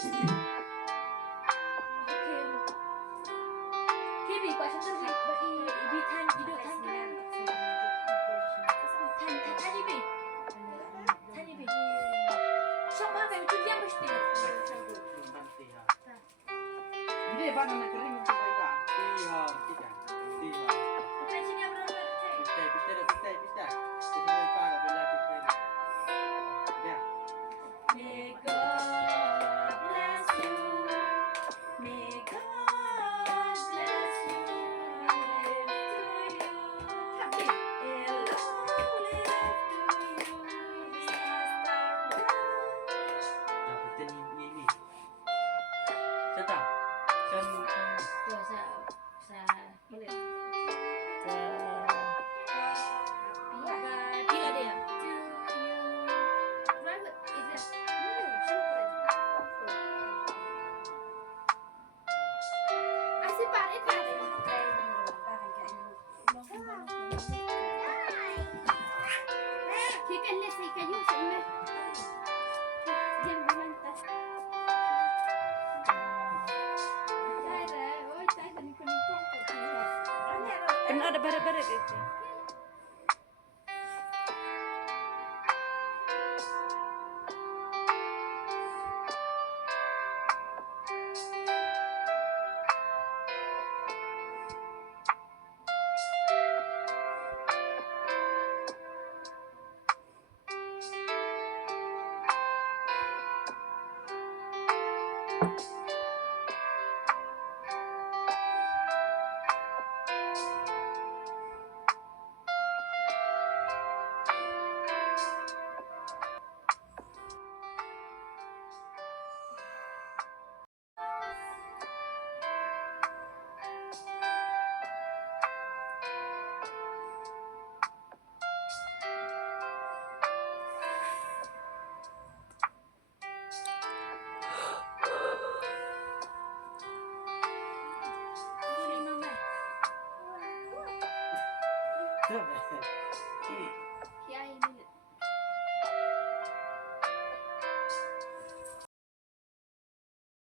Khi quả chúng ta bị than 이도 탄입이 탄입이 샴푸가 준비한 것이 돼요. Hindi, ba naman kering yung sabay ka? Iya, tidak. Iya. Pensinya berapa? Bisa. Sesuai para bela kita ini. Ya. May God bless you. May God bless you. Live to you. Happy. Long live to you. Disaster. Dapat ini. Siapa? Tuh, sa ulit. Pila dia. Private, is it? Syempre. Asi pare pare. Kika lesi kayo sa ime. Diyan bumanta. Ano ada bare-bare gitu. Siapa?